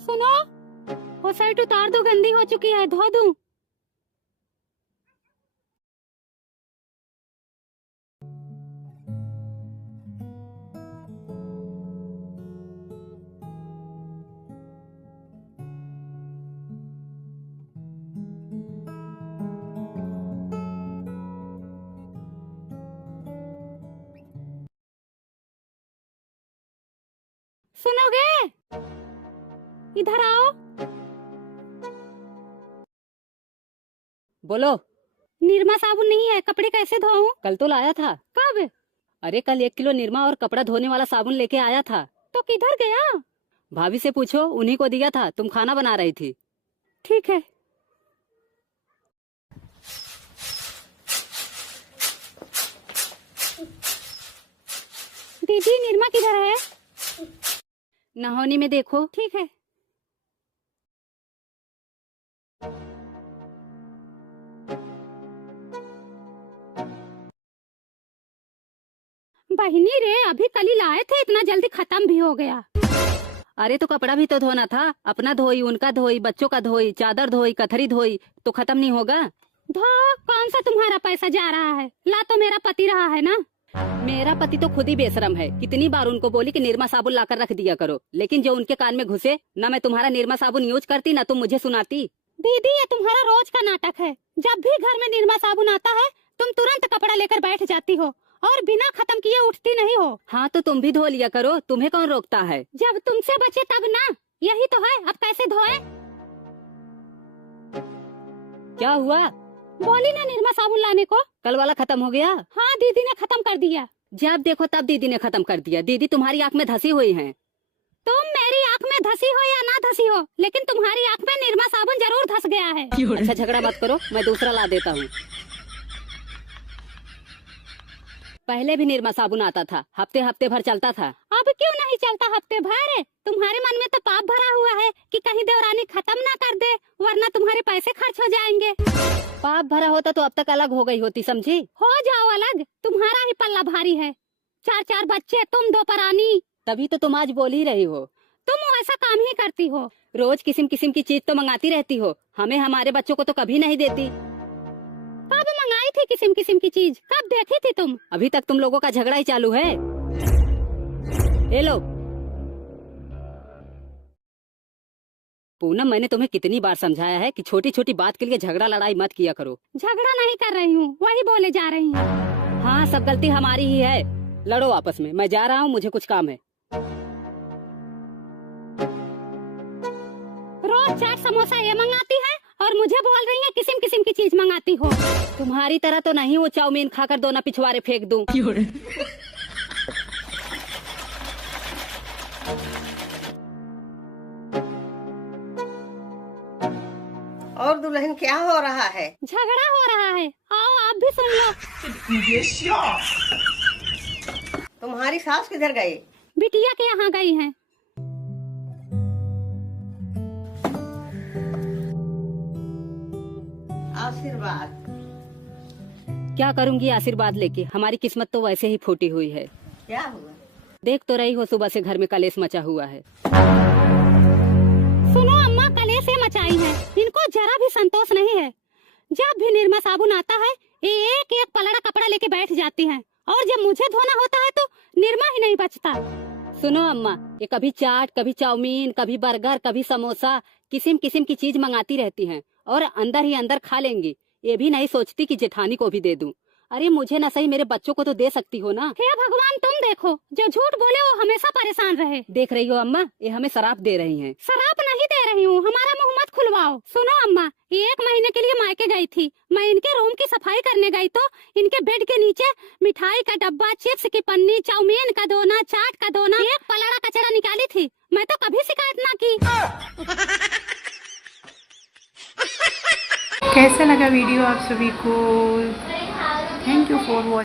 सुनो, वो शर्ट उतार दो, गंदी हो चुकी है, धो दूं? सुनोगे? इधर आओ। बोलो। निरमा साबुन नहीं है, कपड़े कैसे धोऊं? कल तो लाया था। कब? अरे कल 1 किलो निरमा और कपड़ा धोने वाला साबुन लेके आया था। तो किधर गया? भाभी से पूछो, उन्हीं को दिया था, तुम खाना बना रही थी। ठीक है। दीदी, निरमा किधर है? नहानी में देखो। ठीक है। बहिनी रे, अभी कल ही लाए थे, इतना जल्दी खत्म भी हो गया। अरे तो कपड़ा भी तो धोना था, अपना धोई, उनका धोई, बच्चों का धोई, चादर धोई, कथरी धोई, तो खत्म नहीं होगा। धो, कौन सा तुम्हारा पैसा जा रहा है? ला तो मेरा पति रहा है ना। मेरा पति तो खुद ही बेशरम है, कितनी बार उनको बोली कि निरमा साबुन लाकर रख दिया करो, लेकिन जो उनके कान में घुसे, ना मैं तुम्हारा निरमा साबुन यूज करती, ना तुम मुझे सुनाती। दीदी, ये तुम्हारा रोज का नाटक है। जब भी घर में निरमा साबुन आता है, तुम तुरंत कपड़ा लेकर बैठ जाती हो और बिना खत्म किए उठती नहीं हो। हाँ तो तुम भी धो लिया करो, तुम्हें कौन रोकता है? जब तुमसे बचे तब ना। यही तो है, अब कैसे धोए? क्या हुआ? बोली ना निरमा साबुन लाने को। कल वाला खत्म हो गया? हाँ, दीदी ने खत्म कर दिया। जब देखो तब दीदी ने खत्म कर दिया। दीदी तुम्हारी आँख में धसी हुई है। तुम मेरी आँख में धसी हो या ना धसी हो, लेकिन तुम्हारी आँख में निरमा साबुन जरूर धस गया है। अच्छा झगड़ा मत करो, मैं दूसरा ला देता हूँ। पहले भी निरमा साबुन आता था, हफ्ते हफ्ते भर चलता था। अब क्यों नहीं चलता हफ्ते भर? तुम्हारे मन में तो पाप भरा हुआ है कि कहीं देवरानी खत्म ना कर दे, वरना तुम्हारे पैसे खर्च हो जाएंगे। पाप भरा होता तो अब तक अलग हो गई होती, समझी? हो जाओ अलग, तुम्हारा ही पल्ला भारी है। 4 बच्चे, तुम 2 परानी। तभी तो तुम आज बोल ही रही हो। तुम ऐसा काम ही करती हो। रोज किस्म किस्म की चीज तो मंगाती रहती हो, हमें हमारे बच्चों को तो कभी नहीं देती। कब मंगाई थी किस्म किस्म की चीज? कब देखी थी तुम? अभी तक तुम लोगों का झगड़ा ही चालू है। ये लो। पूनम, मैंने तुम्हें कितनी बार समझाया है कि छोटी छोटी बात के लिए झगड़ा लड़ाई मत किया करो। झगड़ा नहीं कर रही हूँ, वही बोले जा रही हूँ। हाँ, सब गलती हमारी ही है। लड़ो आपस में, मैं जा रहा हूँ, मुझे कुछ काम है। रोज चाट समोसा ये मंगाती है और मुझे बोल रही है किस्म किस्म की चीज मंगाती हो। तुम्हारी तरह तो नहीं वो चाउमीन खाकर दोना पिछवाड़े फेंक दूं। और दुल्हन, क्या हो रहा है? झगड़ा हो रहा है, आओ आप भी सुन लो। तुम्हारी सास किधर गई? बिटिया के यहाँ गई हैं। आशीर्वाद। क्या करूंगी आशीर्वाद लेके, हमारी किस्मत तो वैसे ही फूटी हुई है। क्या हुआ? देख तो रही हो, सुबह से घर में कलेश मचा हुआ है। सुनो अम्मा, कलेश से मचाई है, इनको जरा भी संतोष नहीं है। जब भी निरमा साबुन आता है, एक एक पलड़ा कपड़ा लेके बैठ जाती हैं, और जब मुझे धोना होता है तो निरमा ही नहीं बचता। सुनो अम्मा, ये कभी चाट, कभी चाउमीन, कभी बर्गर, कभी समोसा, किस्म किस्म की चीज मंगाती रहती हैं और अंदर ही अंदर खा लेंगी। ये भी नहीं सोचती कि जेठानी को भी दे दूं। अरे मुझे ना सही, मेरे बच्चों को तो दे सकती हो ना। हे भगवान, तुम देखो, जो झूठ बोले वो हमेशा परेशान रहे। देख रही हो अम्मा, ये हमें शराप दे रही हैं। शराप नहीं दे रही हूँ, हमारा मुंह मत खुलवाओ। सुनो अम्मा, 1 महीने के लिए मायके गई थी, मैं इनके रूम की सफाई करने गई तो इनके बेड के नीचे मिठाई का डब्बा, चिप्स की पन्नी, चाउमीन का दोना, चाट का दोना, एक पलड़ा कचरा निकाली थी। मैं तो कभी शिकायत ना की। कैसा लगा वीडियो आप सभी को? Thank you for watching.